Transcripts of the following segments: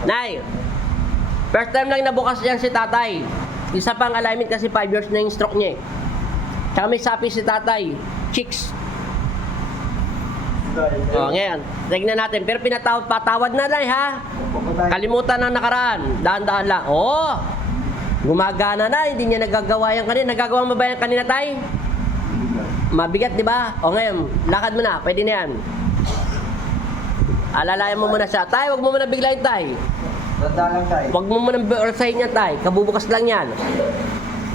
Nay, first time lang nabukas yan si tatay. Isa pang alignment kasi 5 years na yung stroke niya eh. Tsaka may sapi si tatay. Chicks. O, ngayon. Tignan natin. Pero patawad na Nay ha. Kalimutan na nakaraan. Dahan-dahan lang. Oo. Gumagana na. Hindi niya nagagawa yan kanina. Nagagawa mo ba yan kanina tay? Mabigat di ba? O ngayon, lakad mo na. Pwede na yan. Alalayan mo muna siya. Tay, wag mo muna biglayin tay. Lang tayo. Wag mo muna orasahin yan tay. Kabubukas lang yan.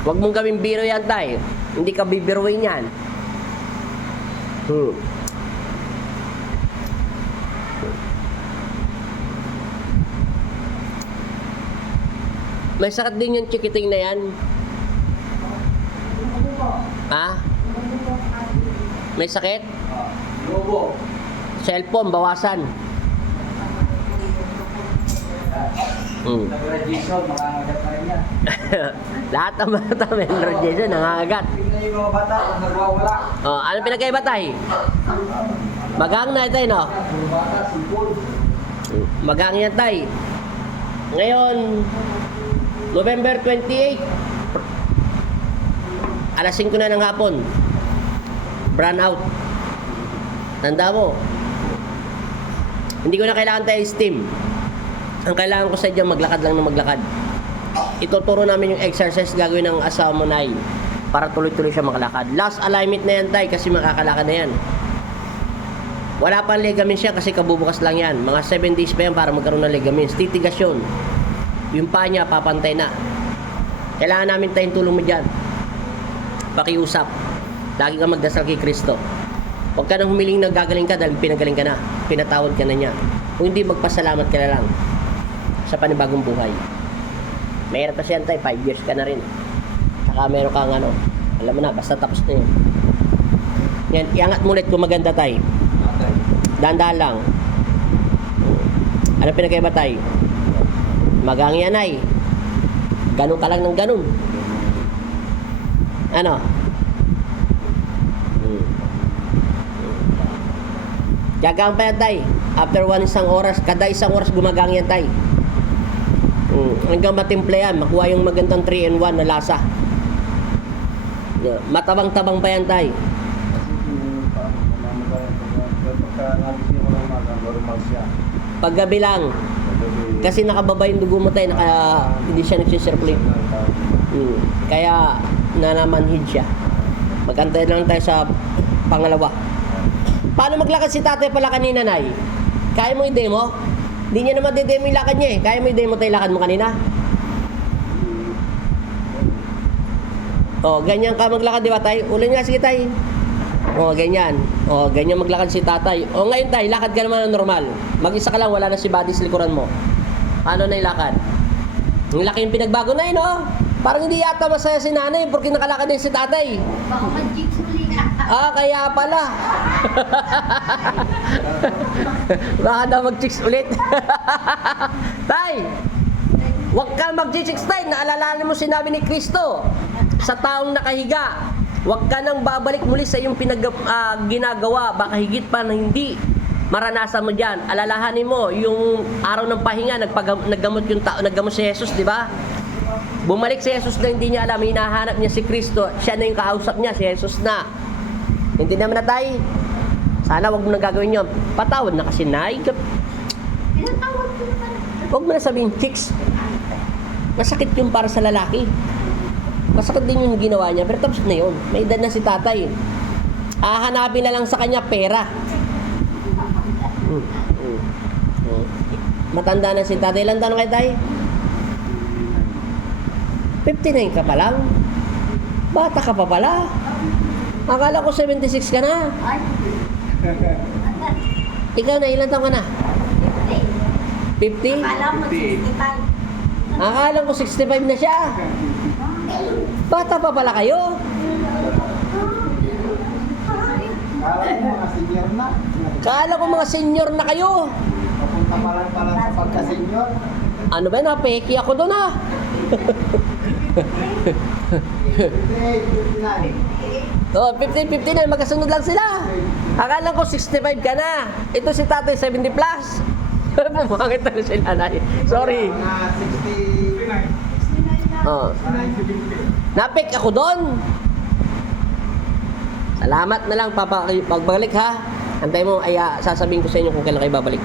Wag mong gawing biro yan tay. Hindi ka bibiruin yan. May sakit din yung chikiting na yan. Ha? May sakit? Lobo. Cellphone, bawasan. Nag-radiation, makangagat na rin yan. Lahat ng bata may radiation, nangangagat. Tingnan yung mga bata, kung nagwawala. Oh, ano pinagkaiba tay? Magang na tay, no? Yung bata, sipon. Magang yan tay. Ngayon, November 28, alas 5 na ng hapon. Brown out. Tanda mo. Hindi ko na kailangan tayo steam. Ang kailangan ko sa inyo, maglakad lang na maglakad. Ituturo namin yung exercise gagawin ng asawa mo na para tuloy-tuloy siya makalakad. Last alignment na yan tay kasi makakalakad na yan. Wala pang ligaments siya kasi kabubukas lang yan. Mga 7 days pa yan para magkaroon ng ligaments. Titigas yun. Yung paa niya, papantay na. Kailangan namin tayong tulong mo dyan. Pakiusap. Lagi kang magdasal kay Kristo. Huwag ka nang humiling na gagaling ka dahil pinagaling ka na. Pinatawad ka na niya. Kung hindi, magpasalamat ka na lang sa panibagong buhay. Mahirap kasi yan tayo, 5 years ka na rin. Saka meron kang ano, alam mo na, basta tapos na yun. Yan, iangat mo ulit kung maganda tayo. Dahan-dahan lang. Ano pinagkaiba tayo? Magang yan ay. Ganun ka lang ng ganun. Ano? Gagang pa yan tay. After isang oras, kada isang oras gumagang yan tay. Hanggang matimpla yan, makuha yung magandang 3-in-1 na lasa. Matabang-tabang pa yan tay. Paggabi lang. Kasi nakababa yung dugo mo tayo, hindi siya nagsisirculate. Kaya nanamanhid siya. Magantay lang tayo sa pangalawa. Paano maglakad si tatay pala kanina, Nay? Kaya mo i-demo? Hindi niya naman i-demo yung lakad niya eh. Kaya mo i-demo tayo lakad mo kanina? O, ganyan ka maglakad, di ba tay? Ulan nga, sige tay. O, ganyan. O, ganyan maglakad si tatay. O, ngayon tay, lakad ka naman ng normal. Mag-isa ka lang, wala na si body sa likuran mo. Paano na yung lakad? Ang laki yung pinagbago na yun, no? Parang hindi yata masaya si nanay porque nakalakad din si tatay. Baka mag-jigs uli ka. Ah, kaya pala. Baka na mag-chicks ulit. Tay, huwag ka mag-chicks tay. Naalala mo sinabi ni Kristo sa taong nakahiga. Huwag ka nang babalik muli sa iyong ginagawa. Baka higit pa na hindi maranasan mo dyan. Alalahanin mo, yung araw ng pahinga, naggamot si Jesus, di ba? Bumalik si Jesus na hindi niya alam, hinahanap niya si Kristo. Siya na yung kausap niya, si Jesus na. Hindi naman na tayo. Sana wag mo na gagawin yun. Patawad na kasi, Nay. Pinatawag ko na. Huwag mo na sabihin, chicks. Masakit yun para sa lalaki. Masakit din yung ginawa niya, pero tapos na yun. May edad na si tatay. Hahanapin na lang sa kanya pera. Matanda na si tatay. Ilan taon na kayo tay? 59 ka pa lang. Bata ka pa pala. Akala ko 76 ka na. Ay, Ikaw na, ilan taon ka na? 50? akala mo 65. Akala ko 65 na siya. Bata pa pala kayo. Akala ko mga senior na kayo. Papunta pa lang pala sa pagka-senior. Ano ba, napeki ako doon ha? 58, 59. Oh, 50-59, magkasunod lang sila. Akala ko 65 ka na. Ito si tatay 70 plus. Pumangit na sila na. Sorry. Mga 60... Oh. Napik ako doon. Salamat na lang, pagbalik ha. Antay mo, ay sasabihin ko sa inyo kung kailan kayo babalik.